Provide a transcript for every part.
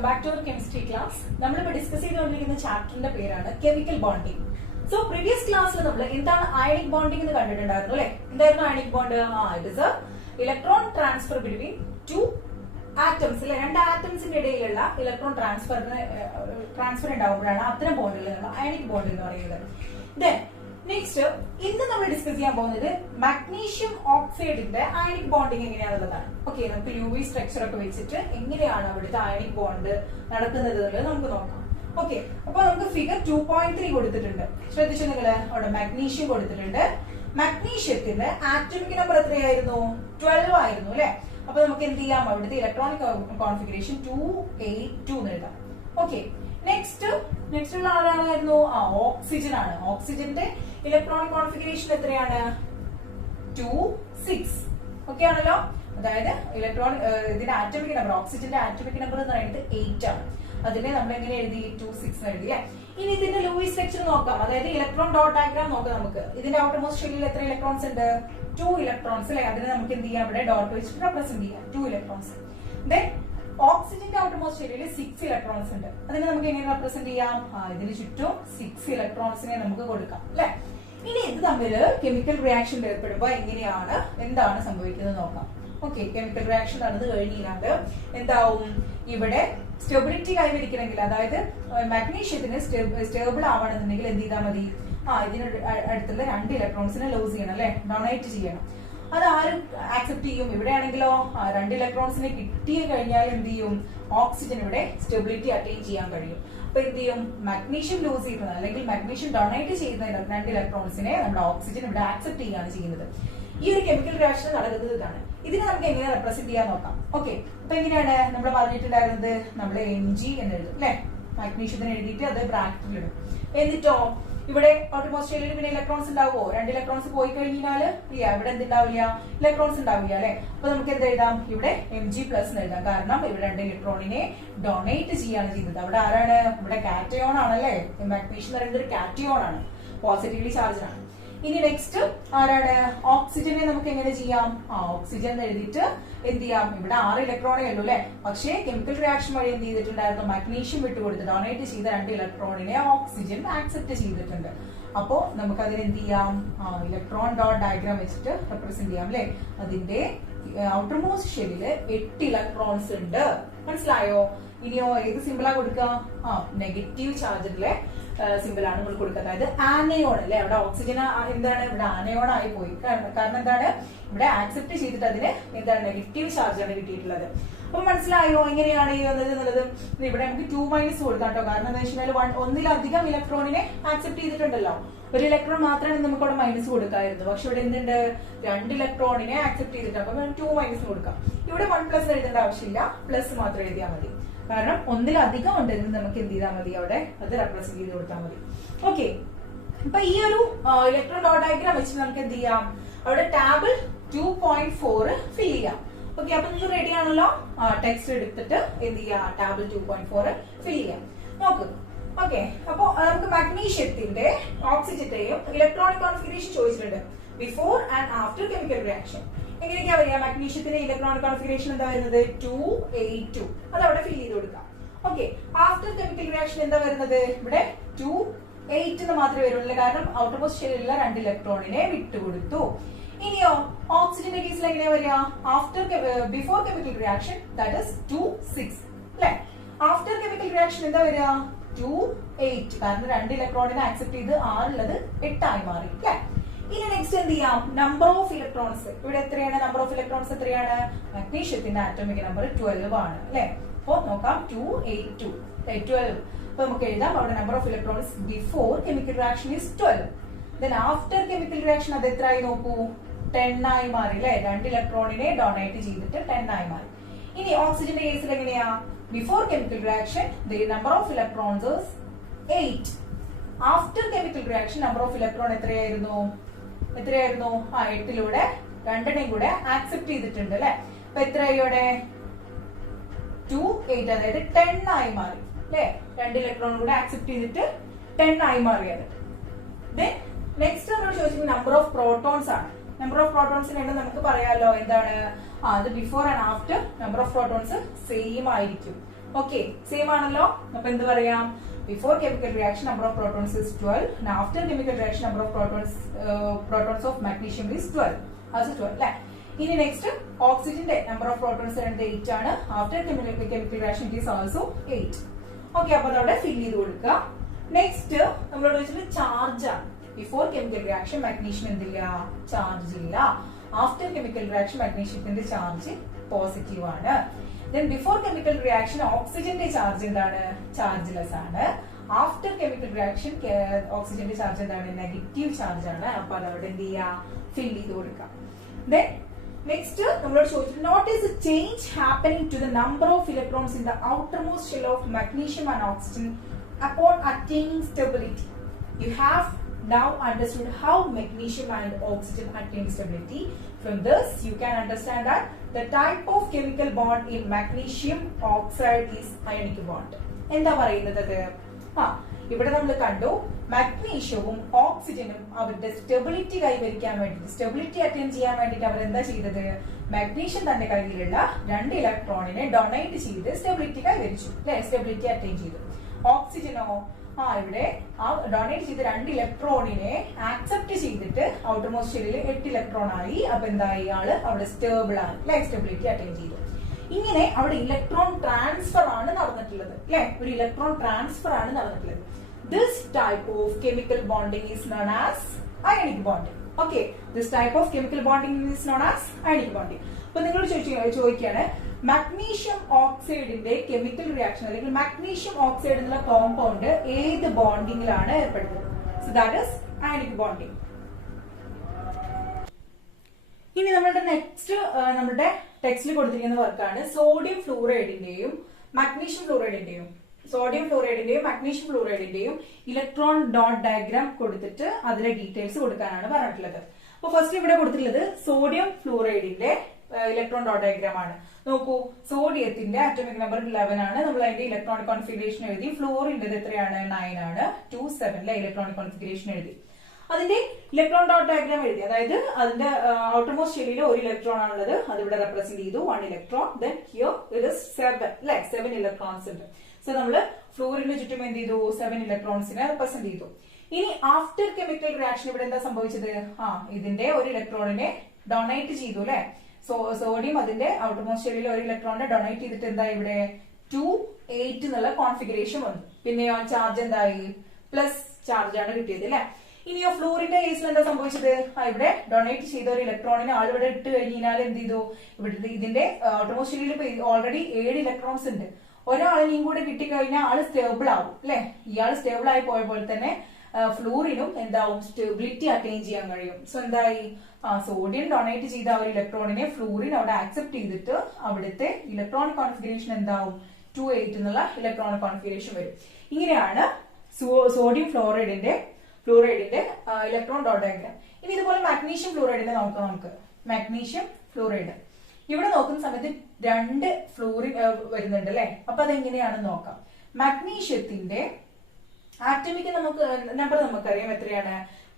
Welcome back to our chemistry class. നമ്മളിപ്പോൾ discuss ചെയ്തുകൊണ്ടിരിക്കുന്ന ചാപ്റ്ററിന്റെ പേരാണ് കെമിക്കൽ ബോണ്ടിങ്. സോ പ്രീവിയസ് ക്ലാസ്സിൽ നമ്മൾ എന്താണ് അയണിക് ബോണ്ടിങ് എന്ന് കണ്ടിട്ടുണ്ടായിരുന്നു അല്ലെ? എന്തായിരുന്നു ionic bond? It is electron transfer between two atoms അല്ലെ, രണ്ട് ആറ്റംസിന്റെ ഇടയിലുള്ള ഇലക്ട്രോൺ ട്രാൻസ്ഫർ ഉണ്ടാകുമ്പോഴാണ് അത്തരം ബോണ്ടുകൾ നമ്മൾ അയണിക് ബോണ്ട് എന്ന് പറയുന്നത്. ദെൻ നെക്സ്റ്റ് ഇന്ന് നമ്മൾ ഡിസ്കസ് ചെയ്യാൻ പോകുന്നത് മാഗ്നീഷ്യം ഓക്സൈഡിന്റെ അയണിക് ബോണ്ടിങ് എങ്ങനെയാണെന്നുള്ളതാണ്. ഓക്കെ, നമുക്ക് യുവി സ്ട്രക്ചർ ഒക്കെ വെച്ചിട്ട് എങ്ങനെയാണ് അവിടുത്തെ അയണിക് ബോണ്ട് നടക്കുന്നത് എന്നുള്ളത് നമുക്ക് നോക്കാം. ഓക്കെ, അപ്പൊ നമുക്ക് ഫിഗർ 2.3 കൊടുത്തിട്ടുണ്ട്. ശ്രദ്ധിച്ചു നിങ്ങള്, അവിടെ മാഗ്നീഷ്യം കൊടുത്തിട്ടുണ്ട്. മാഗ്നീഷ്യത്തിന്റെ ആറ്റോമിക് നമ്പർ എത്രയായിരുന്നു? 12 ആയിരുന്നു അല്ലെ? അപ്പൊ നമുക്ക് എന്ത് ചെയ്യാം, അവിടുത്തെ ഇലക്ട്രോണിക് കോൺഫിഗറേഷൻ 282 എന്ന് എഴുതാം. ഓക്കെ, നെക്സ്റ്റ് ഉള്ള ആളായിരുന്നു ഓക്സിജൻ ആണ്. ഓക്സിജന്റെ ഇലക്ട്രോണിക് കോൺഫിഗറേഷൻ എത്രയാണ്? 2,6. ഓക്കെ ആണല്ലോ. അതായത് ഇതിന്റെ ആറ്റോമിക് നമ്പർ, ഓക്സിജന്റെ ആറ്റോമിക് നമ്പർ എന്ന് പറയുന്നത് 8 ആണ്. അതിനെ നമ്മൾ എങ്ങനെ എഴുതി? 2,6 എഴുതി അല്ലെ? ഇനി ഇതിന്റെ ലൂയി സ്ട്രക്ചർ നോക്കാം. അതായത് ഇലക്ട്രോൺ ഡോട്ട് ഡയഗ്രാം നോക്കാം. നമുക്ക് ഇതിന്റെ ഔട്ടർമോസ്റ്റ് ഷെല്ലിൽ എത്ര ഇലക്ട്രോൺസ് ഉണ്ട്? 2 ഇലക്ട്രോൺസ് അല്ലെ? അതിനെ നമുക്ക് എന്ത് ചെയ്യാം, ഇവിടെ ഡോട്ട് വെച്ചിട്ട് റെപ്രസെന്റ് ചെയ്യാം. 2 ഇലക്ട്രോൺസ്. ദെൻ ഓക്സിജന്റെ ഔട്ടർമോസ്റ്റ് ഷെല്ലിൽ 6 ഇലക്ട്രോൺസ് ഉണ്ട്. അതിനെ നമുക്ക് എങ്ങനെ റെപ്രസെന്റ് ചെയ്യാം? ഇതിന് ചുറ്റും 6 ഇലക്ട്രോൺസിനെ നമുക്ക് കൊടുക്കാം അല്ലെ? ഇനി ഇത് തമ്മിൽ കെമിക്കൽ റിയാക്ഷൻ ഏർപ്പെടുമ്പോൾ എന്താണ് സംഭവിക്കുന്നത് നോക്കാം. ഓക്കെ, കെമിക്കൽ റിയാക്ഷൻ നടന്നു കഴിഞ്ഞാൽ എന്താവും? ഇവിടെ സ്റ്റെബിലിറ്റി കൈവരിക്കണമെങ്കിൽ, അതായത് മാഗ്നീഷ്യത്തിന് സ്റ്റേബിൾ ആവണമെന്നുണ്ടെങ്കിൽ എന്ത് ചെയ്താൽ മതി? ഇതിന് അടുത്തുള്ള 2 ഇലക്ട്രോൺസിനെ ലോസ് ചെയ്യണം അല്ലെ? ഡൊണേറ്റ് ചെയ്യണം. അത് ആരും ആക്സെപ്റ്റ് ചെയ്യും? ഇവിടെ ആണെങ്കിലോ 2 ഇലക്ട്രോൺസിനെ കിട്ടിയ കഴിഞ്ഞാൽ എന്ത് ചെയ്യും? ഓക്സിജൻ ഇവിടെ സ്റ്റെബിലിറ്റി അറ്റൈൻ ചെയ്യാൻ കഴിയും. അപ്പൊ എന്ത് ചെയ്യും? മാഗ്നീഷ്യം ലൂസ് ചെയ്യുന്നത് അല്ലെങ്കിൽ മാഗ്നീഷ്യം ഡൊണേറ്റ് ചെയ്യുന്ന 2 ഇലക്ട്രോൺസിനെ നമ്മുടെ ഓക്സിജൻ ഇവിടെ ആക്സെപ്റ്റ് ചെയ്യുകയാണ് ചെയ്യുന്നത്. ഈ ഒരു കെമിക്കൽ റിയാക്ഷൻ നടക്കുന്നത് ഇതാണ്. ഇതിനെ നമുക്ക് എങ്ങനെ റെപ്രസെന്റ് ചെയ്യാൻ നോക്കാം. ഓക്കെ, അപ്പൊ എങ്ങനെയാണ് നമ്മൾ പറഞ്ഞിട്ടുണ്ടായിരുന്നത്? നമ്മൾ Mg എന്ന് എഴുതും അല്ലെ? മാഗ്നീഷ്യത്തിന് എഴുതിയിട്ട് അത് ബ്രാക്കറ്റിലിടും. എന്നിട്ടോ ഇവിടെ ഔട്ടർമോസ്റ്റ് ഷെല്ലിൽ പിന്നെ ഇലക്ട്രോൺസ് ഉണ്ടാവുമോ? 2 ഇലക്ട്രോൺസ് പോയി കഴിഞ്ഞാൽ ഇല്ല, ഇവിടെ എന്തുണ്ടാവില്ല? ഇലക്ട്രോൺസ് ഉണ്ടാവില്ല അല്ലെ? അപ്പൊ നമുക്ക് എന്ത് എഴുതാം? ഇവിടെ Mg+ എന്ന് എഴുതാം. കാരണം ഇവിടെ 2 ഇലക്ട്രോണിനെ ഡൊണേറ്റ് ചെയ്യാണ് ചെയ്യുന്നത്. അവിടെ ആരാണ്? ഇവിടെ കാറ്റയോൺ ആണല്ലേ? മാഗ്നീഷ്യം എന്ന് പറയുന്നത് ഒരു കാറ്റയോൺ ആണ്, പോസിറ്റീവ്ലി ചാർജ് ആണ്. ഇനി നെക്സ്റ്റ് ആരാണ്? ഓക്സിജനെ നമുക്ക് എങ്ങനെ ചെയ്യാം? ഓക്സിജൻ എഴുതിയിട്ട് എന്ത് ചെയ്യാം? ഇവിടെ 6 ഇലക്ട്രോണേ ഉള്ളൂ അല്ലെ? പക്ഷേ കെമിക്കൽ റിയാക്ഷൻ വഴി എന്ത് ചെയ്തിട്ടുണ്ടായിരുന്നു? മാഗ്നീഷ്യം വിട്ടുകൊടുത്ത് ഡൊണേറ്റ് ചെയ്ത 2 ഇലക്ട്രോണിനെ ഓക്സിജൻ ആക്സെപ്റ്റ് ചെയ്തിട്ടുണ്ട്. അപ്പോ നമുക്ക് അതിന് എന്ത് ചെയ്യാം? ഇലക്ട്രോൺ ഡോട്ട് ഡയഗ്രാം വെച്ചിട്ട് റെപ്രസെന്റ് ചെയ്യാം അല്ലെ? അതിന്റെ ഔട്ടർമോസ്റ്റ് ഷെല്ലില് 8 ഇലക്ട്രോൺസ് ഉണ്ട്. മനസ്സിലായോ? ഇനിയോ ഏത് സിമ്പിളാ കൊടുക്കുക? നെഗറ്റീവ് ചാർജിലെ സിമ്പിളാണ് നമ്മൾ കൊടുക്കുക. അതായത് ആനയോൺ അല്ലെ? അവിടെ ഓക്സിജൻ എന്താണ്? ഇവിടെ ആനയോൺ ആയി പോയി. കാരണം എന്താണ്? ഇവിടെ ആക്സെപ്റ്റ് ചെയ്തിട്ട് അതിന് എന്താണ്? നെഗറ്റീവ് ചാർജ് ആണ് കിട്ടിയിട്ടുള്ളത്. അപ്പൊ മനസ്സിലായോ എങ്ങനെയാണ് ഈ വന്നത് എന്നുള്ളത്? ഇവിടെ നമുക്ക് 2- കൊടുക്കാം കേട്ടോ. കാരണം എന്താ വെച്ചാൽ ഒന്നിലധികം ഇലക്ട്രോണിനെ ആക്സെപ്റ്റ് ചെയ്തിട്ടുണ്ടല്ലോ. ഒരു ഇലക്ട്രോൺ മാത്രമാണ് നമുക്ക് അവിടെ മൈനസ് കൊടുക്കാമായിരുന്നു. പക്ഷെ ഇവിടെ എന്തുണ്ട്? 2 ഇലക്ട്രോണിനെ ആക്സെപ്റ്റ് ചെയ്തിട്ട് അപ്പൊ 2- കൊടുക്കാം. ഇവിടെ 1+ എഴുതേണ്ട ആവശ്യമില്ല, പ്ലസ് മാത്രം എഴുതിയാൽ മതി. കാരണം ഒന്നിലധികം ഉണ്ടെന്ന് നമുക്ക് എന്ത് ചെയ്താൽ മതി? അവിടെ അത് റെപ്രസെന്റ് ചെയ്ത് കൊടുത്താൽ മതി. ഓക്കെ, അപ്പൊ ഈ ഒരു ഇലക്ട്രോൺ ഡോട്ട് ഡയഗ്രാം വെച്ച് നമുക്ക് എന്ത് ചെയ്യാം? അവിടെ ടാബിൾ 2.4 ഫിൽ ചെയ്യാം. ഓക്കെ, അപ്പൊ നിങ്ങൾ റെഡി ആണല്ലോ? ടെക്സ്റ്റ് എടുത്തിട്ട് എന്ത് ചെയ്യാം? ടാബിൾ 2.4 ഫിൽ ചെയ്യാം. നോക്ക്. ഓക്കെ, അപ്പൊ നമുക്ക് മാഗ്നീഷ്യത്തിന്റെ ഓക്സിജന്റെയും ഇലക്ട്രോണിക് കോൺഫിഗറേഷൻ ചോദിച്ചിട്ടുണ്ട്. Before and after chemical reaction എങ്ങനെയൊക്കെയാ വരിക? മാഗ്നീഷ്യത്തിന്റെ ഇലക്ട്രോണിക് കോൺഫിഗറേഷൻ എന്താ വരുന്നത്? 282. അത് അവിടെ ഫിൽ ചെയ്ത് കൊടുക്കാം. ഓക്കെ, ആഫ്റ്റർ കെമിക്കൽ റിയാക്ഷൻ എന്താ വരുന്നത്? ഇവിടെ 2,8 എന്ന് മാത്രമേ വരുള്ളൂ. കാരണം ഔട്ടർമോസ്റ്റ് ഷെല്ലിലുള്ള 2 ഇലക്ട്രോണിനെ വിട്ടുകൊടുത്തു. ഇനിയോ ഓക്സിജന്റെ കേസിൽ എങ്ങനെയാ വരിക? Before chemical reaction that is 2,6 അല്ലെ? ആഫ്റ്റർ കെമിക്കൽ റിയാക്ഷൻ എന്താ വരിക? 2,8. കാരണം 2 ഇലക്ട്രോണിനെ ആക്സെപ്റ്റ് ചെയ്ത് 6 ഉള്ളത് 8 ആയി മാറി അല്ലെ? ഇനി നെക്സ്റ്റ് എന്ത് ചെയ്യാം? നമ്പർ ഓഫ് ഇലക്ട്രോൺസ് ഇവിടെ എത്രയാണ്? നമ്പർ ഓഫ് ഇലക്ട്രോൺസ് എത്രയാണ്? മാഗ്നീഷ്യത്തിന്റെ ആറ്റോമിക് നമ്പർ 12 ആണ് അല്ലെ? അപ്പോ നോക്കാം, 282 12. അപ്പൊ നമുക്ക് എഴുതാം അവിടെ number of electrons before chemical reaction is 12. Then after chemical reaction അത് എത്രയായി നോക്കൂ? 10 ആയി മാറി അല്ലെ? 2 ഇലക്ട്രോണിനെ ഡൊണേറ്റ് ചെയ്തിട്ട് 10 ആയി മാറി. ഇനി ഓക്സിജന്റെ കേസിൽ എങ്ങനെയാ? Before chemical reaction the number of electrons is 8. After chemical reaction number of electron എത്രയായിരുന്നു? 8ലൂടെ 2നെയും കൂടെ ആക്സെപ്റ്റ് ചെയ്തിട്ടുണ്ട് അല്ലെ? അപ്പൊ എത്രയായി ഇവിടെ? 2,8. അതായത് 10 ആയി മാറി അല്ലെ? 2 ഇലക്ട്രോൺ കൂടെ ആക്സെപ്റ്റ് ചെയ്തിട്ട് 10 ആയി മാറിയത്. ദെൻ നെക്സ്റ്റ് നമ്മൾ ചോദിക്കുന്നത് നമ്പർ ഓഫ് പ്രോട്ടോൺസ് ആണ്. നമ്പർ ഓഫ് പ്രോട്ടോൺസിന് നമുക്ക് പറയാലോ എന്താണ്? അത് before and after number of protons same ആയിരിക്കും. ഓക്കെ, സെയിം ആണല്ലോ. അപ്പൊ എന്ത് പറയാം, before chemical reaction number of protons is 12 and after chemical reaction number of protons of magnesium is 12. അത് 12 അല്ലേ. ഇനി നെക്സ്റ്റ് ഓക്സിജന്റെ നമ്പർ ഓഫ് പ്രോട്ടോൺസ് 8 ആണ്. After chemical reaction it is also 8. Okay, അപ്പൊ അതവിടെ ഫിൽ ചെയ്ത് കൊടുക്കുക. നെക്സ്റ്റ് നമ്മളോട് വെച്ചിട്ട് ചാർജ് ആണ്. ബിഫോർ കെമിക്കൽ റിയാക്ഷൻ മാഗ്നീഷ്യം എന്തില്ല, ചാർജ് ഇല്ല. ആഫ്റ്റർ കെമിക്കൽ റിയാക്ഷൻ മാഗ്നീഷ്യത്തിന്റെ ചാർജ് പോസിറ്റീവ് ആണ്. ദെൻ ബിഫോർ കെമിക്കൽ റിയാക്ഷൻ ഓക്സിജന്റെ ചാർജ് എന്താണ്, ചാർജ്ലെസ് ആണ്. ആഫ്റ്റർ കെമിക്കൽ റിയാക്ഷൻ ഓക്സിജന്റെ ചാർജ് എന്താണ്, നെഗറ്റീവ് ചാർജ് ആണ്. അപ്പൊ അതവിടെ എന്ത് ചെയ്യാം, ഫിൽ ചെയ്ത് കൊടുക്കാം. ദെൻ നെക്സ്റ്റ് നമ്മളോട് ചോദിച്ചിട്ട് notice the change happening to the number of electrons in the outermost shell of magnesium and oxygen upon attaining stability. You have now understood how magnesium and oxygen attain stability. From this you can understand that the type of chemical bond in magnesium oxide is ionic bond. എന്താ പറയുന്നത്? ഇവിടെ നമ്മൾ കണ്ടു മാഗ്നീഷ്യവും ഓക്സിജനും അവരുടെ stability കൈവരിക്കാൻ വേണ്ടി, stability attain ചെയ്യാൻ വേണ്ടിട്ട് അവർ എന്താ ചെയ്തത്, മാഗ്നീഷ്യം തന്റെ കയ്യിലുള്ള 2 ഇലക്ട്രോണിനെ ഡൊണേറ്റ് ചെയ്ത് സ്റ്റെബിലിറ്റി കൈവരിച്ചു അല്ലെ, സ്റ്റെബിലിറ്റി അറ്റൈൻ ചെയ്തു. ഓക്സിജനോ ഇവിടെ ആ ഡൊണേറ്റ് ചെയ്ത 2 ഇലക്ട്രോണിനെ ആക്സെപ്റ്റ് ചെയ്തിട്ട് ഔട്ടർമോസ്റ്റ് ഷെല്ലിൽ 8 ഇലക്ട്രോൺ ആയി. അപ്പൊ എന്തായി, ആള് അവിടെ സ്റ്റേബിൾ ആണ് അല്ലെ, സ്റ്റെബിലിറ്റി അറ്റൈൻ ചെയ്തു. ഇങ്ങനെ അവിടെ ഇലക്ട്രോൺ ട്രാൻസ്ഫർ ആണ് നടന്നിട്ടുള്ളത് അല്ലെ, ഒരു ഇലക്ട്രോൺ ട്രാൻസ്ഫർ ആണ് നടന്നിട്ടുള്ളത്. This type of chemical bonding is known as ionic bonding. Okay, this type of chemical bonding is known as ionic bonding. അപ്പൊ നിങ്ങളോട് ചോദിക്കുകയാണ് മാഗ്നീഷ്യം ഓക്സൈഡിന്റെ കെമിക്കൽ റിയാക്ഷൻ അല്ലെങ്കിൽ മാഗ്നീഷ്യം ഓക്സൈഡ് എന്നുള്ള കോമ്പൗണ്ട് ഏത് ബോണ്ടിങ്ങിലാണ് ഏർപ്പെടുന്നത്? So that is ionic bonding. ഇനി നമ്മളുടെ നെക്സ്റ്റ് നമ്മുടെ ടെക്സ്റ്റിൽ കൊടുത്തിരിക്കുന്ന വർക്കാണ് സോഡിയം ഫ്ലൂറൈഡിന്റെയും മാഗ്നീഷ്യം ഫ്ലൂറൈഡിന്റെയും മാഗ്നീഷ്യം ഫ്ലൂറൈഡിന്റെയും ഇലക്ട്രോൺ ഡോട്ട് ഡയഗ്രാം കൊടുത്തിട്ട് അതിലെ ഡീറ്റെയിൽസ് കൊടുക്കാനാണ് പറഞ്ഞിട്ടുള്ളത്. അപ്പൊ ഫസ്റ്റ് ഇവിടെ കൊടുത്തിട്ടുള്ളത് സോഡിയം ഫ്ലൂറൈഡിന്റെ ഇലക്ട്രോൺ ഡോട്ട് ഡയഗ്രാം ആണ്. നോക്കൂ, സോഡിയത്തിന്റെ അറ്റോമിക് നമ്പർ 11 ആണ്. നമ്മൾ അതിന്റെ ഇലക്ട്രോണിക് കോൺഫിഗറേഷൻ എഴുതി. ഫ്ലൂറിന്റെ എത്രയാണ്, 9 ആണ്. 2,7 ഇലക്ട്രോണിക് കോൺഫിഗറേഷൻ എഴുതി. അതിന്റെ ഇലക്ട്രോൺ ഡോട്ട് ഡയഗ്രാം എഴുതി. അതായത് അതിന്റെ ഔട്ടർമോസ്റ്റ് ഷെല്ലിൽ 1 ഇലക്ട്രോൺ ആണുള്ളത്, അത് ഇവിടെ റെപ്രസെന്റ് ചെയ്തു, 1 electron. Then here it is 7 electrons ഉണ്ട്. സോ നമ്മള് ഫ്ലൂറിന്റെ ചുറ്റും എന്ത് ചെയ്തു, 7 ഇലക്ട്രോൺസിനെ റെപ്രസെന്റ് ചെയ്തു. ഇനി ആഫ്റ്റർ കെമിക്കൽ റിയാക്ഷൻ ഇവിടെ എന്താ സംഭവിച്ചത്, ഇതിന്റെ 1 ഇലക്ട്രോണിനെ ഡൊണേറ്റ് ചെയ്തു അല്ലെ. സോഡിയം അതിന്റെ ഔട്ടർമോസ്റ്റ് ഷെല്ലിൽ 1 ഇലക്ട്രോണിനെ ഡൊണേറ്റ് ചെയ്തിട്ട് എന്താ ഇവിടെ 2,8 എന്നുള്ള കോൺഫിഗറേഷൻ വന്നു. പിന്നെയോ ചാർജ് എന്തായി, പ്ലസ് ചാർജ് ആണ് കിട്ടിയത് അല്ലെ. ഇനിയോ ഫ്ലൂറിന്റെ കേസിൽ എന്താ സംഭവിച്ചത്, ഇവിടെ ഡൊണേറ്റ് ചെയ്ത 1 ഇലക്ട്രോണിനെ ആൾ ഇവിടെ ഇട്ട് കഴിഞ്ഞാൽ എന്ത് ചെയ്തു, ഇവിടെ ഇതിന്റെ ഔട്ടർമോസ്റ്റ് ഷെല്ലിൽ ഓൾറെഡി 7 ഇലക്ട്രോൺസ് ഉണ്ട്. ഒരാളിനെയും കൂടെ കിട്ടിക്കഴിഞ്ഞാൽ ആള് സ്റ്റേബിൾ ആവും അല്ലെ. ഇയാൾ സ്റ്റേബിൾ ആയി പോയ പോലെ തന്നെ ഫ്ലൂറിനും എന്താവും, സ്റ്റെബിലിറ്റി അറ്റൈൻ ചെയ്യാൻ കഴിയും. സോ എന്തായി, സോഡിയം ഡൊണേറ്റ് ചെയ്ത 1 ഇലക്ട്രോണിനെ ഫ്ലൂറിൻ അവിടെ ആക്സെപ്റ്റ് ചെയ്തിട്ട് അവിടുത്തെ ഇലക്ട്രോണിക് കോൺഫിഗറേഷൻ എന്താവും, 2,8 എന്നുള്ള ഇലക്ട്രോണിക് കോൺഫിഗറേഷൻ വരും. ഇങ്ങനെയാണ് സോഡിയം ഫ്ലൂറൈഡിന്റെ ഇലക്ട്രോൺ ഡോട്ട് ഡയഗ്രാം. ഇനി ഇതുപോലെ മാഗ്നീഷ്യം ഫ്ലൂറൈഡിനെ നോക്കാം നമുക്ക്. മാഗ്നീഷ്യം ഫ്ലൂറൈഡ് ഇവിടെ നോക്കുന്ന സമയത്ത് 2 ഫ്ലൂറിൻ വരുന്നുണ്ട് അല്ലെ. അപ്പൊ അതെങ്ങനെയാണെന്ന് നോക്കാം. മാഗ്നീഷ്യത്തിന്റെ ആറ്റമിക് നമ്പർ നമുക്കറിയാം എത്രയാണ്,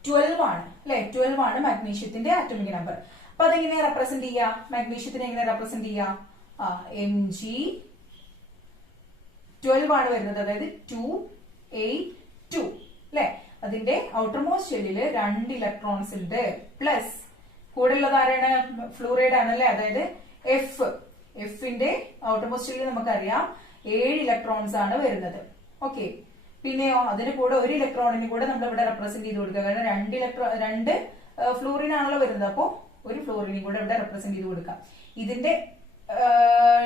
12 ആണ് അല്ലെ. 12 ആണ് മാഗ്നീഷ്യത്തിന്റെ ആറ്റമിക് നമ്പർ. അപ്പൊ അതെങ്ങനെയാ റെപ്രസെന്റ് ചെയ്യാ, മാഗ്നീഷ്യത്തിനെ എങ്ങനെ റെപ്രസെന്റ് ചെയ്യാ, Mg 12 ആണ് വരുന്നത്, അതായത് 2,8,2 അല്ലെ. അതിന്റെ ഔട്ടർമോസ്റ്റ് ഷെല്ലില് 2 ഇലക്ട്രോൺസ് ഉണ്ട്, പ്ലസ് കൂടെ ഉള്ളത് ആരാണ്, ഫ്ലൂറൈഡ് ആണല്ലേ. അതായത് എഫിന്റെ ഔട്ടർമോസ്റ്റ് ഷെല്ലിൽ നമുക്കറിയാം 7 ഇലക്ട്രോൺസ് ആണ് വരുന്നത്. ഓക്കെ, പിന്നെയോ അതിന് കൂടെ 1 ഇലക്ട്രോണിന് കൂടെ നമ്മൾ ഇവിടെ റെപ്രസെന്റ് ചെയ്ത് കൊടുക്കുക. കാരണം 2 ഫ്ലൂറിൻ ആണല്ലോ വരുന്നത്, അപ്പോ 1 ഫ്ലൂറിനും കൂടെ ഇവിടെ റെപ്രസെന്റ് ചെയ്ത് കൊടുക്കാം. ഇതിന്റെ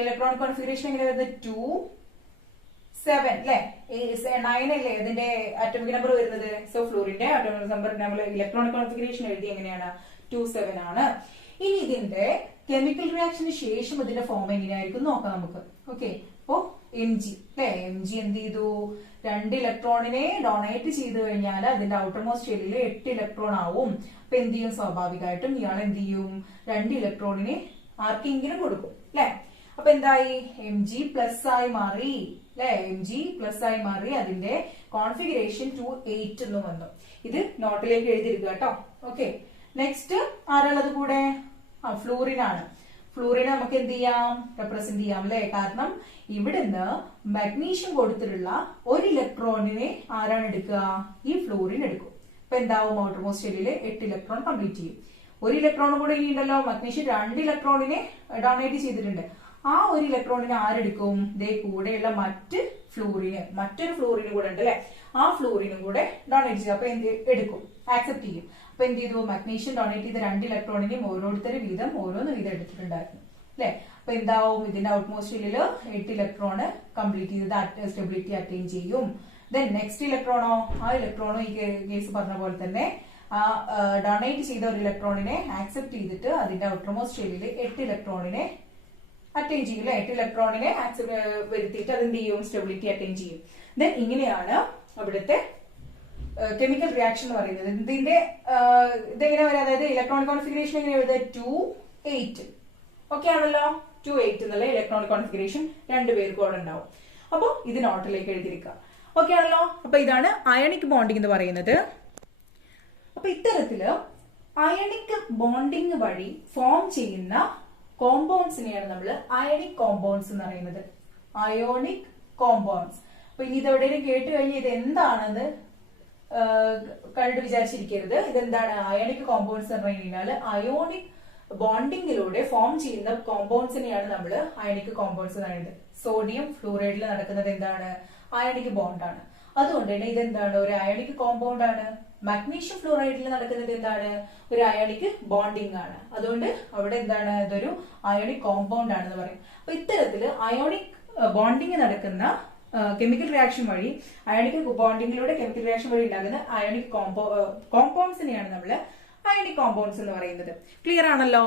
ഇലക്ട്രോണിക് കോൺഫിഗറേഷൻ എങ്ങനെ വരുന്നത്, 2,7 അല്ലെ, 9 അല്ലേ ഇതിന്റെ അറ്റോമിക് നമ്പർ വരുന്നത്. സോ ഫ്ലൂറിന്റെ അറ്റോമിക് നമ്പർ നമ്മൾ ഇലക്ട്രോണിക് കോൺഫിഗറേഷൻ എഴുതി എങ്ങനെയാണ്, 2,7 ആണ്. ഇനി ഇതിന്റെ കെമിക്കൽ റിയാക്ഷന് ശേഷം ഇതിന്റെ ഫോം എങ്ങനെയായിരിക്കും നോക്കാം നമുക്ക്. ഓക്കെ, അപ്പോ Mg അല്ലെ, Mg എന്ത് ചെയ്തു, 2 ഇലക്ട്രോണിനെ ഡൊണേറ്റ് ചെയ്ത് കഴിഞ്ഞാൽ അതിന്റെ ഔട്ടർമോസ്റ്റ് ഷെല്ലിൽ 8 ഇലക്ട്രോൺ ആവും. അപ്പൊ എന്ത് ചെയ്യും, സ്വാഭാവികമായിട്ടും ഇയാൾ എന്ത് ചെയ്യും, 2 ഇലക്ട്രോണിനെ ആർക്കെങ്കിലും കൊടുക്കും അല്ലെ. അപ്പൊ എന്തായി, Mg പ്ലസ് ആയി മാറി അല്ലെ. Mg പ്ലസ് ആയി മാറി, അതിന്റെ കോൺഫിഗറേഷൻ 2,8 എന്ന് വന്നു. ഇത് നോട്ടിലേക്ക് എഴുതിയിരിക്കുക കേട്ടോ. ഓക്കെ, നെക്സ്റ്റ് ആരാളത് കൂടെ, ഫ്ലൂറിൻ ആണ്. ഫ്ലൂറിനെ നമുക്ക് എന്ത് ചെയ്യാം, റെപ്രസെന്റ് ചെയ്യാം അല്ലെ. കാരണം ഇവിടുന്ന് മഗ്നീഷ്യം കൊടുത്തിട്ടുള്ള ഒരു ഇലക്ട്രോണിനെ ആരാണ് എടുക്കുക, ഈ ഫ്ലൂറിൻ എടുക്കും. അപ്പൊ എന്താവും, ഔട്ടർ മോസ്റ്റ് ഷെല്ലിൽ 8 ഇലക്ട്രോൺ കംപ്ലീറ്റ് ചെയ്യും. ഒരു ഇലക്ട്രോൺ കൂടെ ഇനി ഉണ്ടല്ലോ, മഗ്നീഷ്യം 2 ഇലക്ട്രോണിനെ ഡൊണേറ്റ് ചെയ്തിട്ടുണ്ട്. ആ ഒരു ഇലക്ട്രോണിനെ ആരെടുക്കും, ദേ കൂടെയുള്ള മറ്റൊരു ഫ്ലൂറിന് കൂടെ ഉണ്ട് അല്ലെ, ആ ഫ്ലൂറിനും കൂടെ ഡൊണേറ്റ് ചെയ്യും. അപ്പൊ എന്ത് എടുക്കും, ആക്സെപ്റ്റ് ചെയ്യും. അപ്പൊ എന്ത് ചെയ്തു, മഗ്നീഷ്യം ഡൊണേറ്റ് ചെയ്ത 2 ഇലക്ട്രോണിനെയും ഓരോരുത്തരും ഓരോന്ന് വീതം എടുത്തിട്ടുണ്ടായിരുന്നു അല്ലെ. അപ്പൊ എന്താവും, ഇതിന്റെ ഔട്ട്മോസ്റ്റ് ഷെല്ലിൽ 8 ഇലക്ട്രോണ് കംപ്ലീറ്റ് ചെയ്ത് സ്റ്റെബിലിറ്റി അറ്റൈൻ ചെയ്യും. ദെൻ നെക്സ്റ്റ് ഇലക്ട്രോണോ, ആ ഇലക്ട്രോണോ ഈ കേസ് പറഞ്ഞ പോലെ തന്നെ ആ ഡൊണേറ്റ് ചെയ്ത ഒരു ഇലക്ട്രോണിനെ ആക്സെപ്റ്റ് ചെയ്തിട്ട് അതിന്റെ ഔട്ടർമോസ്റ്റ് ഷെല്ലിൽ 8 ഇലക്ട്രോണിനെ അറ്റൈൻ ചെയ്യും അല്ലെ. 8 ഇലക്ട്രോണിനെ വരുത്തിയിട്ട് അതെന്ത് ചെയ്യും, സ്റ്റെബിലിറ്റി അറ്റൈൻ ചെയ്യും. ദെൻ ഇങ്ങനെയാണ് അവിടുത്തെ കെമിക്കൽ റിയാക്ഷൻ എന്ന് പറയുന്നത്. ഇതെങ്ങനെ വരാം, അതായത് ഇലക്ട്രോണിക് കോൺഫിഗറേഷൻ എങ്ങനെ എഴുതുക, 2 8 ഓക്കെ ആണല്ലോ. 2 8 എന്നുള്ള ഇലക്ട്രോണിക് കോൺഫിഗറേഷൻ രണ്ടുപേർക്കും അവിടെ ഉണ്ടാവും. അപ്പൊ ഇത് നോട്ടിലേക്ക് എഴുതിയിരിക്കുക. ഓക്കെ ആണല്ലോ. അപ്പൊ ഇതാണ് അയണിക് ബോണ്ടിങ് എന്ന് പറയുന്നത്. അപ്പൊ ഇത്തരത്തില് അയണിക് ബോണ്ടിങ് വഴി ഫോം ചെയ്യുന്ന കോമ്പൗണ്ട്സിനെയാണ് നമ്മൾ അയണിക് കോമ്പൗണ്ട്സ് എന്ന് പറയുന്നത്. Ionic compounds. അപ്പൊ ഇനി ഇതെവിടെയും കേട്ട് കഴിഞ്ഞ് ഇത് എന്താണെന്ന് കണ്ടു വിചാരിച്ചിരിക്കരുത്. ഇതെന്താണ് അയോണിക് കോമ്പൗണ്ട്സ് എന്ന് പറഞ്ഞു കഴിഞ്ഞാൽ അയോണിക് ബോണ്ടിങ്ങിലൂടെ ഫോം ചെയ്യുന്ന കോമ്പൗണ്ട്സിനെയാണ് നമ്മൾ അയണിക് കോമ്പൗണ്ട്സ് എന്ന് പറയുന്നത്. സോഡിയം ഫ്ലൂറൈഡിൽ നടക്കുന്നത് എന്താണ്, അയണിക് ബോണ്ടാണ്. അതുകൊണ്ട് തന്നെ ഇതെന്താണ്, ഒരു അയണിക് കോമ്പൗണ്ട് ആണ്. മഗ്നീഷ്യം ഫ്ലൂറൈഡിൽ നടക്കുന്നത് എന്താണ്, ഒരു അയണിക് ബോണ്ടിങ് ആണ്. അതുകൊണ്ട് അവിടെ എന്താണ്, ഇതൊരു അയോണിക് കോമ്പൗണ്ട് ആണെന്ന് പറയും. അപ്പൊ ഇത്തരത്തില് അയോണിക് ബോണ്ടിങ് നടക്കുന്ന കെമിക്കൽ റിയാക്ഷൻ വഴി, അയോണിക് ബോണ്ടിങ്ങിലൂടെ കെമിക്കൽ റിയാക്ഷൻ വഴി ഉണ്ടാകുന്ന അയോണിക് കോമ്പൗണ്ട്സിനെയാണ് നമ്മൾ അയോണിക് കോമ്പൗണ്ട്സ് എന്ന് പറയുന്നത്. ക്ലിയർ ആണല്ലോ.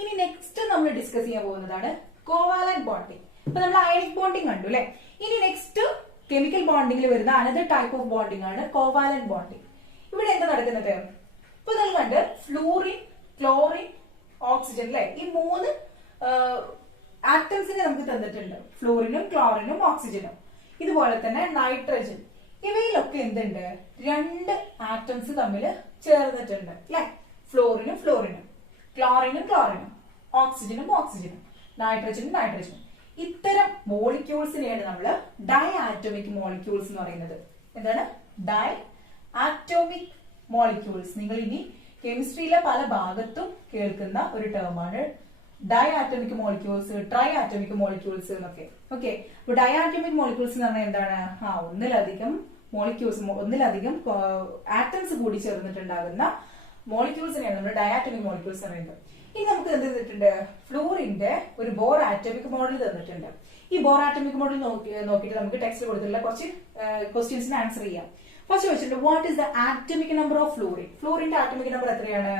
ഇനി നെക്സ്റ്റ് നമ്മൾ ഡിസ്കസ് ചെയ്യാൻ പോകുന്നതാണ് കോവാലന്റ് ബോണ്ടിങ്. അപ്പൊ നമ്മൾ അയോണിക് ബോണ്ടിങ് കണ്ടു അല്ലെ. ഇനി നെക്സ്റ്റ് കെമിക്കൽ ബോണ്ടിങ്ങിൽ വരുന്ന അനദർ ടൈപ്പ് ഓഫ് ബോണ്ടിങ് ആണ് കോവാലന്റ് ബോണ്ടിങ്. ഇവിടെ എന്താ നടക്കുന്നത്, ഇപ്പൊ നിങ്ങൾ കണ്ട് ഫ്ലൂറിൻ, ക്ലോറിൻ, ഓക്സിജൻ അല്ലെ, ഈ 3 ആറ്റംസിനെ നമുക്ക് തന്നിട്ടുണ്ട്. ഫ്ലൂറിനും ക്ലോറിനും ഓക്സിജനും. ഇതുപോലെ തന്നെ നൈട്രജൻ, ഇവയിലൊക്കെ എന്തുണ്ട്, 2 ആറ്റംസ് തമ്മിൽ ചേർന്നിട്ടുണ്ട് അല്ലെ. ഫ്ലൂറിനും ഫ്ലൂറിനും, ക്ലോറിനും ക്ലോറിനും, ഓക്സിജനും ഓക്സിജനും, നൈട്രജനും നൈട്രജനും. ഇത്തരം മോളിക്യൂൾസിനെയാണ് നമ്മൾ ഡൈ ആറ്റോമിക് മോളിക്യൂൾസ് എന്ന് പറയുന്നത്. എന്താണ്, ഡൈ ആറ്റോമിക് മോളിക്യൂൾസ്. നിങ്ങൾ ഇനി കെമിസ്ട്രിയിലെ പല ഭാഗത്തും കേൾക്കുന്ന ഒരു ടേമാണ് di atomic molecules, tri atomic molecules എന്നൊക്കെ. ഓക്കെ, അപ്പൊ ഡൈ ആറ്റോമിക് മോളിക്യൂൾസ് എന്ന് പറഞ്ഞാൽ എന്താണ്, ഒന്നിലധികം മോളിക്യൂൾസ്, ഒന്നിലധികം ആറ്റംസ് കൂടി ചേർന്നിട്ടുണ്ടാകുന്ന മോളിക്യൂൾസിനെയാണ് നമ്മൾ ഡൈ ആറ്റോമിക് മോളിക്യൂൾസ് എന്ന് പറയുന്നത്. ഇനി നമുക്ക് എന്ത് തന്നിട്ടുണ്ട്, ഫ്ലൂറിന്റെ ഒരു ബോർ ആറ്റോമിക് മോഡൽ തന്നിട്ടുണ്ട്. ഈ ബോർ ആറ്റോമിക് മോഡൽ നോക്കിയിട്ട് നമുക്ക് ടെക്സ്റ്റ് കൊടുത്തിട്ടുള്ള കുറച്ച് ക്വസ്റ്റ്യൻസിന് ആൻസർ ചെയ്യാം. ഫസ്റ്റ് ചോദിച്ചിട്ടുണ്ട്, what is the atomic number of fluorine. ഫ്ലൂറിന്റെ ആറ്റോമിക് നമ്പർ എത്രയാണ്,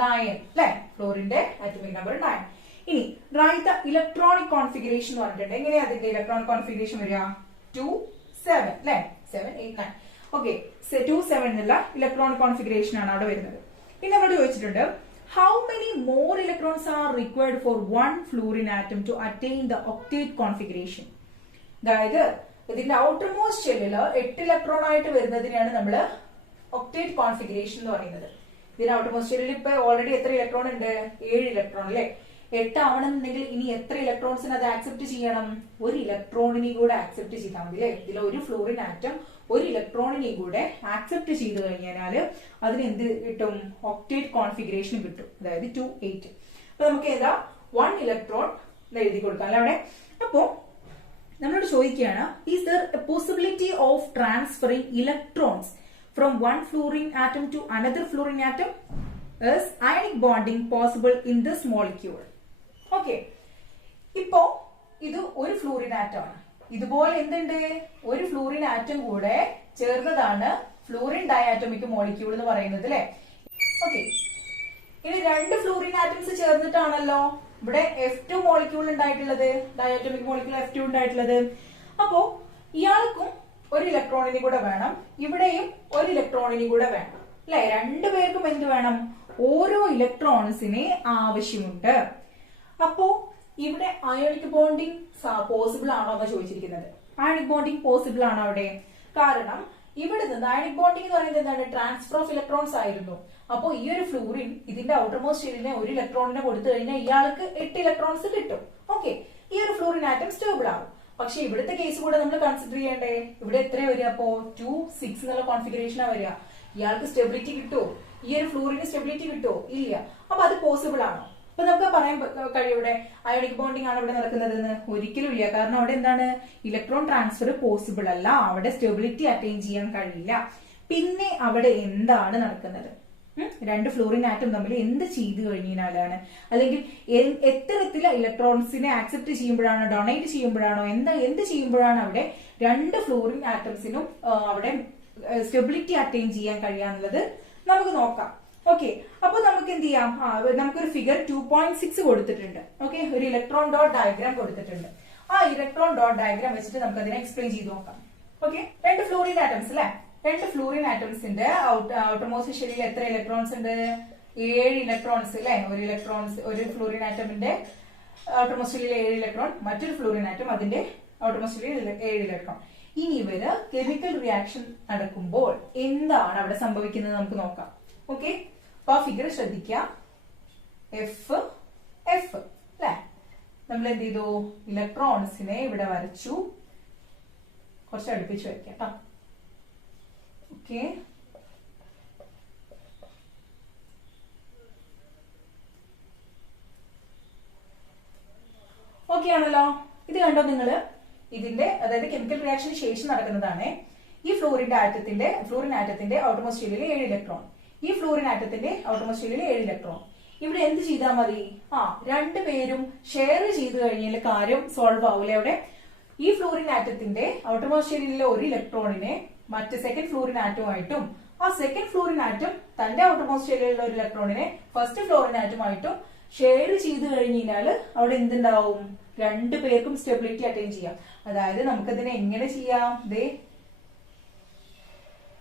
9 അല്ലെ. ഫ്ലൂറിന്റെ ആറ്റോമിക് നമ്പർ 9. ഇനി റൈറ്റ് ദ ഇലക്ട്രോണിക് കോൺഫിഗറേഷൻ എന്ന് പറഞ്ഞിട്ടുണ്ട്. എങ്ങനെയാ അതിന്റെ ഇലക്ട്രോണിക് കോൺഫിഗറേഷൻ വരിക, 2 7 അല്ലെ, 7 8 9. ഓക്കെ, 2 7 എന്നുള്ള ഇലക്ട്രോണിക് കോൺഫിഗറേഷൻ ആണ് അവിടെ വരുന്നത്. ഇനി നമ്മൾ ചോദിച്ചിട്ടുണ്ട്, how many more electrons are required for one fluorine atom to attain the octet configuration. അതായത് ഇതിന്റെ ഔട്ടർമോസ്റ്റ് ഷെല്ലിൽ 8 ഇലക്ട്രോൺ ആയിട്ട് വരുന്നതിനാണ് നമ്മൾ ഒക്ടേറ്റ് കോൺഫിഗറേഷൻ എന്ന് പറയുന്നത്. ഇതിന്റെ ഔട്ടർമോസ്റ്റ് ഷെല്ലിൽ ഇപ്പൊ ഓൾറെഡി എത്ര ഇലക്ട്രോൺ ഉണ്ട്, 7 ഇലക്ട്രോൺ അല്ലെ. 8 ആവണമെന്നുണ്ടെങ്കിൽ ഇനി എത്ര ഇലക്ട്രോൺസിന് അത് ആക്സെപ്റ്റ് ചെയ്യണം, ഒരു ഇലക്ട്രോണിനെ കൂടെ ആക്സെപ്റ്റ് ചെയ്താൽ മതി അല്ലെ. ഇതിൽ ഒരു ഫ്ലൂറിൻ ആറ്റം ഒരു ഇലക്ട്രോണിനെ കൂടെ ആക്സെപ്റ്റ് ചെയ്ത് കഴിഞ്ഞാൽ അതിന് എന്ത് കിട്ടും, ഒക്ടേറ്റ് കോൺഫിഗറേഷൻ കിട്ടും. അതായത് 2 8. അപ്പൊ നമുക്ക് ഏതാ 1 ഇലക്ട്രോൺ എഴുതി കൊടുക്കാം അല്ലെ അവിടെ. അപ്പോ നമ്മളോട് ചോദിക്കുകയാണ്, is there a possibility of transferring electrons from one fluorine atom to another fluorine atom? Is ionic bonding possible in this molecule? Okay, ഇപ്പോ ഇത് ഒരു ഫ്ലൂറിൻ ആറ്റം ആണ്. ഇതുപോലെ എന്തുണ്ട്, ഒരു ഫ്ലൂറിൻ ആറ്റം കൂടെ ചേർന്നതാണ് ഫ്ലൂറിൻ ഡയാറ്റോമിക് മോളിക്യൂൾ എന്ന് പറയുന്നത് അല്ലെ. ഓക്കെ, ഇനി 2 ഫ്ലൂറിൻ ആറ്റംസ് ചേർന്നിട്ടാണല്ലോ ഇവിടെ F2 മോളിക്യൂൾ ഉണ്ടായിട്ടുള്ളത്, ഡയാറ്റോമിക് മോളിക്യൂൾ F2 ഉണ്ടായിട്ടുള്ളത്. അപ്പോ ഇയാൾക്കും ഒരു ഇലക്ട്രോണിനെ കൂടെ വേണം, ഇവിടെയും ഒരു ഇലക്ട്രോണിനെ കൂടെ വേണം അല്ലെ. രണ്ടുപേർക്കും എന്ത് വേണം, ഓരോ ഇലക്ട്രോൺസിനെ ആവശ്യമുണ്ട്. അപ്പോ ഇവിടെ അയോണിക് ബോണ്ടിങ് പോസിബിൾ ആണോ എന്ന് ചോദിച്ചിരിക്കുന്നത്. അയോണിക് ബോണ്ടിങ് പോസിബിൾ ആണോ അവിടെ? കാരണം ഇവിടെ നിന്ന് അയോണിക് ബോണ്ടിങ് എന്ന് പറയുന്നത് എന്താണ്, ട്രാൻസ്ഫർ ഓഫ് ഇലക്ട്രോൺസ് ആയിരുന്നു. അപ്പൊ ഈ ഒരു ഫ്ലൂറിൻ ഇതിന്റെ ഔട്ടർമോസ്റ്റ് ഷെല്ലിനെ ഒരു ഇലക്ട്രോണിനെ കൊടുത്തു കഴിഞ്ഞാൽ ഇയാൾക്ക് 8 ഇലക്ട്രോൺസ് കിട്ടും. ഓക്കെ, ഈ ഒരു ഫ്ലൂറിൻ ആറ്റം സ്റ്റേബിൾ ആവും. പക്ഷെ ഇവിടുത്തെ കേസ് കൂടെ നമ്മൾ കൺസിഡർ ചെയ്യണ്ടേ? ഇവിടെ എത്ര വരിക? അപ്പോ 2, 6 എന്നുള്ള കോൺഫിഗറേഷനാ വരിക. ഇയാൾക്ക് സ്റ്റെബിലിറ്റി കിട്ടുമോ? ഈ ഒരു ഫ്ലൂറിന് സ്റ്റെബിലിറ്റി കിട്ടുമോ? ഇല്ല. അപ്പൊ അത് പോസിബിൾ ആണോ? അപ്പൊ നമുക്ക് പറയാൻ കഴിയും ഇവിടെ അയോണിക് ബോണ്ടിങ് ആണ് ഇവിടെ നടക്കുന്നതെന്ന്? ഒരിക്കലും ഇല്ല. കാരണം അവിടെ എന്താണ്? ഇലക്ട്രോൺ ട്രാൻസ്ഫർ പോസിബിൾ അല്ല, അവിടെ സ്റ്റെബിലിറ്റി അറ്റൈൻ ചെയ്യാൻ കഴിയില്ല. പിന്നെ അവിടെ എന്താണ് നടക്കുന്നത്? രണ്ട് ഫ്ലൂറിൻ ആറ്റം തമ്മിൽ എന്ത് ചെയ്തു കഴിഞ്ഞാലാണ്, അല്ലെങ്കിൽ എത്തരത്തിലെ ഇലക്ട്രോൺസിനെ ആക്സെപ്റ്റ് ചെയ്യുമ്പോഴാണോ, ഡൊണേറ്റ് ചെയ്യുമ്പോഴാണോ, എന്ത് ചെയ്യുമ്പോഴാണ് അവിടെ രണ്ട് ഫ്ലൂറിൻ ആറ്റംസിനും അവിടെ സ്റ്റെബിലിറ്റി അറ്റൈൻ ചെയ്യാൻ കഴിയാന്നുള്ളത് നമുക്ക് നോക്കാം. ഓക്കെ, അപ്പൊ നമുക്ക് എന്ത് ചെയ്യാം? നമുക്കൊരു ഫിഗർ 2.6 കൊടുത്തിട്ടുണ്ട്. ഓക്കെ, ഒരു ഇലക്ട്രോൺ ഡോട്ട് ഡയഗ്രാം കൊടുത്തിട്ടുണ്ട്. ആ ഇലക്ട്രോൺ ഡോട്ട് ഡയഗ്രാം വെച്ചിട്ട് നമുക്ക് അതിനെ എക്സ്പ്ലെയിൻ ചെയ്ത് നോക്കാം. ഓക്കെ, രണ്ട് ഫ്ലൂറിൻ ആറ്റംസ് അല്ലെ? രണ്ട് ഫ്ലൂറിൻ ആറ്റംസിന്റെ ഔട്ടർമോസ്റ്റ് ഷെല്ലിൽ എത്ര ഇലക്ട്രോൺസ് ഉണ്ട്? 7 ഇലക്ട്രോൺസ് അല്ലെ? ഒരു ഫ്ലൂറിൻ ആറ്റമിന്റെ ഔട്ടർമോസ്റ്റ് ഷെല്ലിൽ 7 ഇലക്ട്രോൺ, മറ്റൊരു ഫ്ലൂറിൻ ആറ്റം അതിന്റെ ഔട്ടർമോസ്റ്റ് ഷെല്ലിൽ 7 ഇലക്ട്രോൺ. ഇനി ഇവര് കെമിക്കൽ റിയാക്ഷൻ നടക്കുമ്പോൾ എന്താണ് അവിടെ സംഭവിക്കുന്നത് നമുക്ക് നോക്കാം. ഓക്കെ, അപ്പൊ ആ ഫിഗർ ശ്രദ്ധിക്കുക. എഫ് എഫ് അല്ലെ? നമ്മൾ എന്ത് ചെയ്തു? ഇലക്ട്രോൺസിനെ ഇവിടെ വരച്ചു. കുറച്ച് അടുപ്പിച്ച് വയ്ക്കാം കേട്ടോ. ഓക്കെ, ഓക്കെ ആണല്ലോ? ഇത് കണ്ടോ നിങ്ങള്? ഇതിന്റെ അതായത് കെമിക്കൽ റിയാക്ഷന് ശേഷം നടക്കുന്നതാണ്. ഈ ഫ്ലൂറിൻ ആറ്റത്തിന്റെ ഔട്ടർമോസ്റ്റ് ഷെല്ലിൽ 7 ഇലക്ട്രോൺ, ഈ ഫ്ലൂറിൻ ആറ്റത്തിന്റെ ഔട്ടർമോസ്റ്റ് ഷെല്ലിൽ 7 ഇലക്ട്രോൺ. ഇവിടെ എന്ത് ചെയ്താൽ മതി? രണ്ടുപേരും ഷെയർ ചെയ്ത് കഴിഞ്ഞാൽ കാര്യം സോൾവ് ആവൂലെ അവിടെ? ഈ ഫ്ലൂറിൻ ആറ്റത്തിന്റെ ഔട്ടർമോസ്റ്റ് ഷെല്ലിലെ ഒരു ഇലക്ട്രോണിനെ മറ്റ് സെക്കൻഡ് ഫ്ലൂറിൻ ആറ്റവുമായിട്ടും, ആ സെക്കൻഡ് ഫ്ലൂറിൻ ആറ്റം തന്റെ ഔട്ടർമോസ്റ്റ് ഷെല്ലിലുള്ള ഒരു ഇലക്ട്രോണിനെ ഫസ്റ്റ് ഫ്ലൂറിൻ ആറ്റമായിട്ടും ഷെയർ ചെയ്ത് കഴിഞ്ഞാൽ അവിടെ എന്തുണ്ടാവും? രണ്ടു പേർക്കും സ്റ്റെബിലിറ്റി അറ്റൈൻ ചെയ്യാം. അതായത് നമുക്കതിനെ എങ്ങനെ ചെയ്യാം?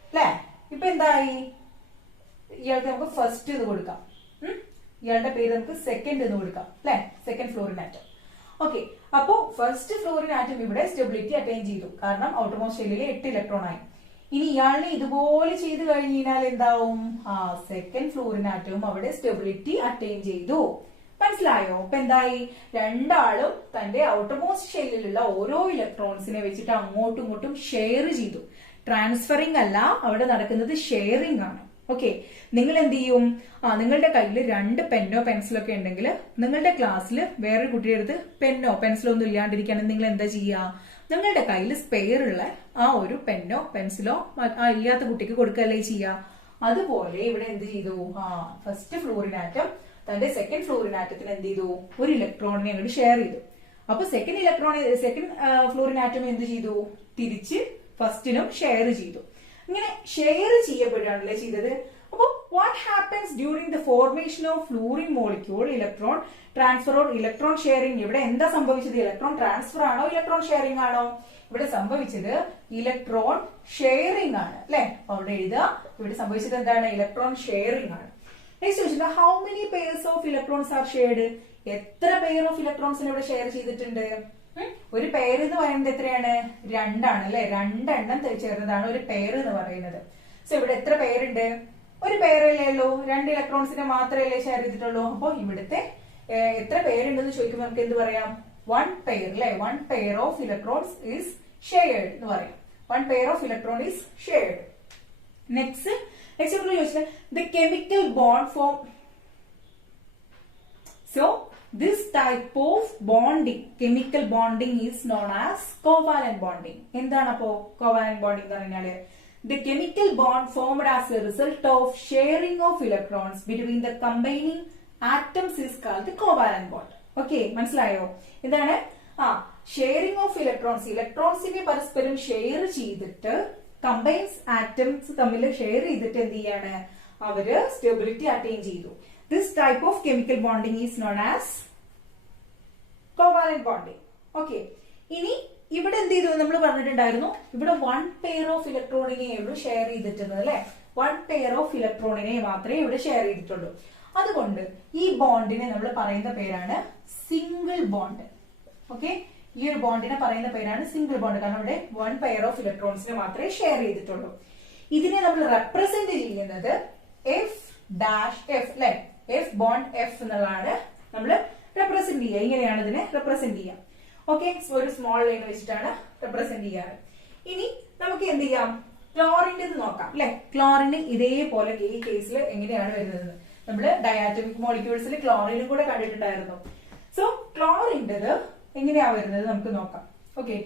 അല്ലേ? ഇപ്പൊ എന്തായി? ഇയാൾക്ക് നമുക്ക് ഫസ്റ്റ് ഇത് കൊടുക്കാം, ഇയാളുടെ പേര് നമുക്ക് സെക്കൻഡ് എന്ന് കൊടുക്കാം അല്ലെ? Second fluorine atom. ഓക്കെ, അപ്പോ ഫസ്റ്റ് ഫ്ലൂറിൻ ആറ്റം ഇവിടെ സ്റ്റെബിലിറ്റി അറ്റൈൻ ചെയ്തു, കാരണം ഔട്ടർമോസ്റ്റ് ഷെല്ലിൽ 8 ഇലക്ട്രോൺ ആയി. ഇനി ഇയാളിനെ ഇതുപോലെ ചെയ്ത് കഴിഞ്ഞാൽ എന്താവും? സെക്കൻഡ് ഫ്ലൂറിൻ ആറ്റവും അവിടെ സ്റ്റെബിലിറ്റി അറ്റൈൻ ചെയ്തു. മനസ്സിലായോ? അപ്പൊ എന്തായി? രണ്ടാളും തന്റെ ഔട്ടർമോസ്റ്റ് ഷെല്ലിലുള്ള ഓരോ ഇലക്ട്രോൺസിനെ വെച്ചിട്ട് അങ്ങോട്ടും ഇങ്ങോട്ടും ഷെയർ ചെയ്തു. ട്രാൻസ്ഫറിങ് അല്ല, അവിടെ നടക്കുന്നത് ഷെയറിംഗ് ആണ്. ഓക്കെ, നിങ്ങൾ എന്ത് ചെയ്യും? നിങ്ങളുടെ കയ്യിൽ 2 പെന്നോ പെൻസിലോ ഒക്കെ ഉണ്ടെങ്കിൽ നിങ്ങളുടെ ക്ലാസ്സിൽ വേറൊരു കുട്ടിയുടെ അടുത്ത് പെന്നോ പെൻസിലോ ഒന്നും ഇല്ലാണ്ടിരിക്കുകയാണെങ്കിൽ നിങ്ങൾ എന്താ ചെയ്യുക? നിങ്ങളുടെ കയ്യിൽ സ്പെയർ ഉള്ള ആ ഒരു പെന്നോ പെൻസിലോ ഇല്ലാത്ത കുട്ടിക്ക് കൊടുക്കുകയല്ലേ ചെയ്യുക? അതുപോലെ ഇവിടെ എന്ത് ചെയ്തു? ഫസ്റ്റ് ഫ്ലൂറിൻ ആറ്റം തന്റെ സെക്കൻഡ് ഫ്ലൂറിൻ ആറ്റത്തിന് എന്ത് ചെയ്തു? ഒരു ഇലക്ട്രോണിനെ അങ്ങോട്ട് ഷെയർ ചെയ്തു. അപ്പൊ സെക്കൻഡ് ഫ്ലൂറിൻ ആറ്റം എന്ത് ചെയ്തു? തിരിച്ച് ഫസ്റ്റിനും ഷെയർ ചെയ്തു. ഇങ്ങനെ ഷെയർ ചെയ്യപ്പെടുകയാണല്ലേ ചെയ്തത്. അപ്പൊ what happens during the formation of fluorine molecule? Electron transfer or electron sharing. ഇവിടെ എന്താ സംഭവിച്ചത്? ഇലക്ട്രോൺ ട്രാൻസ്ഫർ ആണോ ഇലക്ട്രോൺ ഷെയറിംഗ് ആണോ? ഇവിടെ സംഭവിച്ചത് ഇലക്ട്രോൺ ഷെയറിംഗ് ആണ് അല്ലെ? അപ്പൊ അവിടെ എഴുതുക, ഇവിടെ സംഭവിച്ചത് എന്താണ്? ഇലക്ട്രോൺ ഷെയറിംഗ് ആണ്. Next question, how many pairs of electrons are shared? എത്ര പെയർ ഓഫ് ഇലക്ട്രോൺസിനെ ഇവിടെ ഷെയർ ചെയ്തിട്ടുണ്ട്? ഒരു പെയർ എന്ന് പറയുന്നത് എത്രയാണ്? 2 ആണ് അല്ലെ? 2 എണ്ണം ചേർന്നതാണ് ഒരു പെയർ എന്ന് പറയുന്നത്. സോ ഇവിടെ എത്ര പെയറുണ്ട്? ഒരു പെയറല്ലേ ഉള്ളൂ, 2 ഇലക്ട്രോൺസിനെ മാത്രമല്ലേ ഷെയർ ചെയ്തിട്ടുള്ളൂ. അപ്പൊ ഇവിടുത്തെ എത്ര പേരുണ്ടെന്ന് ചോദിക്കുമ്പോൾ നമുക്ക് എന്ത് പറയാം? 1 പെയർ അല്ലെ? 1 pair of electrons is shared എന്ന് പറയാം. 1 pair of electron is shared. Next ചോദിച്ചാൽ the chemical bond form. So this type of bonding, chemical bonding, is known as covalent bonding. എന്താണ് അപ്പോ covalent bonding എന്ന് പറഞ്ഞാല്? The chemical bond formed as a result of sharing of electrons between the combining atoms is called the covalent bond. Okay, മനസ്സിലായോ? എന്താണ്? Sharing of electrons, ഇലക്ട്രോൺസിനെ പരസ്പരം share ചെയ്തിട്ട് combines atoms തമ്മിൽ share ചെയ്തിട്ട് എന്ത് ചെയ്യാണ്? അവര് സ്റ്റെബിലിറ്റി അറ്റൈൻ ചെയ്തു. This type of chemical bonding is known as covalent bonding. Okay. ഇനി ഇവിടെ എന്ത് ചെയ്തു? നമ്മൾ പറഞ്ഞിട്ടുണ്ടായിരുന്നു ഇവിടെ 1 പെയർ ഓഫ് ഇലക്ട്രോണിനെ ഉള്ളൂ ഷെയർ ചെയ്തിട്ടുള്ളത് അല്ലെ? 1 പെയർ ഓഫ് ഇലക്ട്രോണിനെ മാത്രമേ ഇവിടെ ഷെയർ ചെയ്തിട്ടുള്ളൂ. അതുകൊണ്ട് ഈ ബോണ്ടിനെ നമ്മൾ പറയുന്ന പേരാണ് സിംഗിൾ ബോണ്ട്. ഓക്കെ, ഈ ഒരു ബോണ്ടിനെ പറയുന്ന പേരാണ് സിംഗിൾ ബോണ്ട്. കാരണം ഇവിടെ 1 പെയർ ഓഫ് ഇലക്ട്രോൺസിനെ മാത്രമേ ഷെയർ ചെയ്തിട്ടുള്ളൂ. ഇതിനെ നമ്മൾ റെപ്രസെന്റ് ചെയ്യുന്നത് ഡാഷ് എഫ് അല്ലെ, എഫ് ബോണ്ട് എഫ് എന്നുള്ളതാണ് നമ്മൾ റെപ്രസെന്റ് ചെയ്യുക. ഇങ്ങനെയാണ് ഇതിനെ റെപ്രസെന്റ് ചെയ്യുക. ഓക്കെ, ഒരു സ്മോൾ ലൈൻ വെച്ചിട്ടാണ് റെപ്രസെന്റ് ചെയ്യാറ്. ഇനി നമുക്ക് എന്ത് ചെയ്യാം, ക്ലോറിന്റെ നോക്കാം അല്ലെ. ക്ലോറിന് ഇതേപോലെ ഈ കേസിൽ എങ്ങനെയാണ് വരുന്നത്, നമ്മള് ഡയാറ്റോമിക് മോളിക്യൂൾസിൽ ക്ലോറിനും കൂടെ കണ്ടിട്ടുണ്ടായിരുന്നു. സോ ക്ലോറിൻ്റെത് എങ്ങനെയാ വരുന്നത് നമുക്ക് നോക്കാം. ഓക്കെ,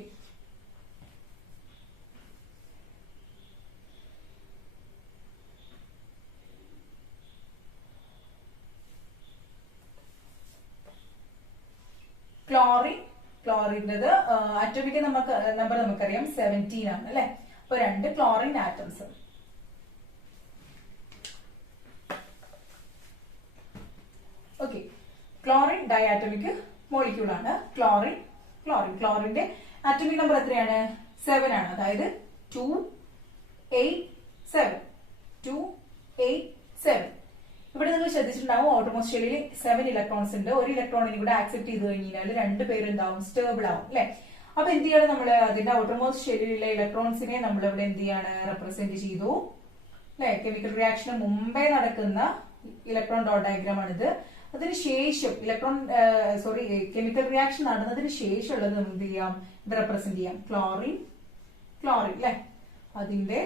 ക്ലോറിൻ്റെത് ആറ്റോമിക് നമ്പർ നമുക്കറിയാം 17 ആണ് അല്ലെ. അപ്പൊ 2 chlorine atoms. Okay, chlorine diatomic molecule ആണ്. ക്ലോറിന്റെ ആറ്റോമിക് നമ്പർ എത്രയാണ്, 7 ആണ്. അതായത് 287. ഇവിടെ നിങ്ങൾ ശ്രദ്ധിച്ചിട്ടുണ്ടാവും, ഔട്ടർമോസ്റ്റ് ഷെല്ലിൽ 7 ഇലക്ട്രോൺസ് ഉണ്ട്. ഒരു ഇലക്ട്രോണിനെ കൂടെ ആക്സെപ്റ്റ് ചെയ്ത് കഴിഞ്ഞാൽ 2 പേരും എന്താവും, സ്റ്റേബിൾ ആവും അല്ലെ. അപ്പൊ എന്ത് ചെയ്യണം, നമ്മൾ അതിന്റെ ഔട്ടർമോസ്റ്റ് ഷെല്ലിലെ ഇലക്ട്രോൺസിനെ നമ്മൾ ഇവിടെ എന്ത് ചെയ്യാണ്, റെപ്രസെന്റ് ചെയ്തു അല്ലെ. കെമിക്കൽ റിയാക്ഷന് മുമ്പേ നടക്കുന്ന ഇലക്ട്രോൺ ഡോട്ട് ഡയഗ്രാം ആണിത്. അതിനുശേഷം കെമിക്കൽ റിയാക്ഷൻ നടന്നതിന് ശേഷമുള്ളത് നമുക്ക് എന്ത് ചെയ്യാം, ഇത് റെപ്രസെന്റ് ചെയ്യാം. ക്ലോറിൻ അല്ലെ, അതിന്റെ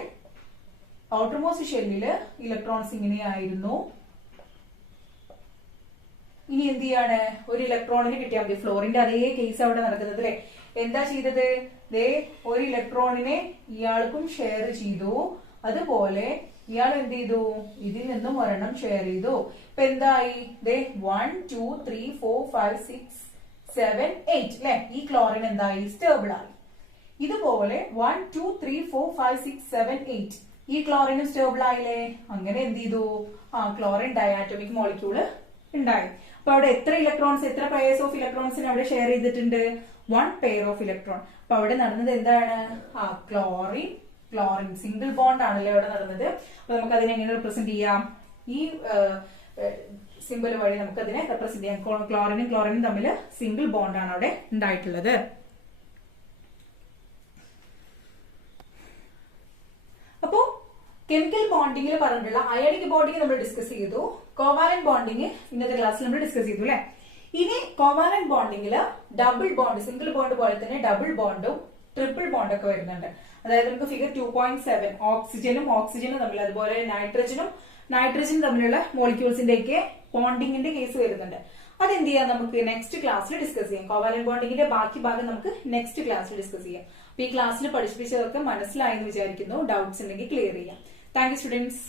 ഔട്ടർമോസ്റ്റ് ഷെല്ലില് ഇലക്ട്രോൺസ് ഇങ്ങനെയായിരുന്നു. ഇനി എന്ത് ചെയ്യാണ്, ഒരു ഇലക്ട്രോണിന് കിട്ടിയാൽ മതി. ഫ്ലോറിന്റെ അതേ കേസ് അവിടെ നടക്കുന്നത് അല്ലെ. എന്താ ചെയ്തത്, ഒരു ഇലക്ട്രോണിനെ ഇയാൾക്കും ഷെയർ ചെയ്തു. അതുപോലെ ഇയാൾ എന്ത് ചെയ്തു, ഇതിൽ നിന്നും ഒരെണ്ണം ഷെയർ ചെയ്തു. ഇപ്പൊ എന്തായി, 1 2 3 4 5 6 7 8 അല്ലെ. ഈ ക്ലോറിൻ എന്തായി, സ്റ്റേബിൾ ആയി. ഇതുപോലെ 1 2 3 4 5 6 7 8 ഈ ക്ലോറിനും സ്റ്റേബിൾ ആയില്ലേ. അങ്ങനെ എന്ത് ചെയ്തു, ക്ലോറിൻ ഡയാറ്റോമിക് മോളിക്യൂള് ഉണ്ടായി. അപ്പൊ അവിടെ എത്ര പെയർസ് ഓഫ് ഇലക്ട്രോൺസിന് അവിടെ ഷെയർ ചെയ്തിട്ടുണ്ട്, 1 പെയർ ഓഫ് ഇലക്ട്രോൺ. അപ്പൊ അവിടെ നടന്നത് എന്താണ്, ക്ലോറിൻ സിംഗിൾ ബോണ്ട് ആണല്ലോ അവിടെ നടന്നത്. അപ്പൊ നമുക്ക് അതിനെ എങ്ങനെ റെപ്രസെന്റ് ചെയ്യാം, ഈ സിമ്പിൾ വഴി നമുക്ക് അതിനെ റെപ്രസെന്റ് ചെയ്യാം. ക്ലോറിനും തമ്മിൽ സിംഗിൾ ബോണ്ട് ആണ് അവിടെ ഉണ്ടായിട്ടുള്ളത്. അപ്പോ കെമിക്കൽ ബോണ്ടിങ്ങിൽ പറഞ്ഞിട്ടുള്ള അയോണിക് ബോണ്ടിങ് നമ്മൾ ഡിസ്കസ് ചെയ്തു. കോവാലന്റ് ബോണ്ടിങ് ഇന്നത്തെ ക്ലാസ്സിൽ നമ്മൾ ഡിസ്കസ് ചെയ്തു അല്ലെ. ഇനി കോവാലന്റ് ബോണ്ടിങ്ങിൽ ഡബിൾ ബോണ്ട്, സിംഗിൾ ബോണ്ട് പോലെ തന്നെ ഡബിൾ ബോണ്ടും ട്രിപ്പിൾ ബോണ്ടൊക്കെ വരുന്നുണ്ട്. അതായത് നമുക്ക് ഫിഗർ 2.7 ഓക്സിജനും തമ്മിൽ, അതുപോലെ നൈട്രജനും തമ്മിലുള്ള മോളിക്യൂൾസിന്റെ ഒക്കെ ബോണ്ടിങ്ങിന്റെ കേസ് വരുന്നുണ്ട്. അതെന്ത് ചെയ്യാം, നമുക്ക് നെക്സ്റ്റ് ക്ലാസ്സിൽ ഡിസ്കസ് ചെയ്യാം. കോവാലന്റ് ബോണ്ടിങ്ങിന്റെ ബാക്കി ഭാഗം നമുക്ക് നെക്സ്റ്റ് ക്ലാസ്സിൽ ഡിസ്കസ് ചെയ്യാം. അപ്പൊ ഈ ക്ലാസ്സിൽ പഠിപ്പിച്ചവർക്ക് മനസ്സിലായെന്ന് വിചാരിക്കുന്നു. ഡൗട്ട്സ് ഉണ്ടെങ്കിൽ ക്ലിയർ ചെയ്യാം. Thank you students.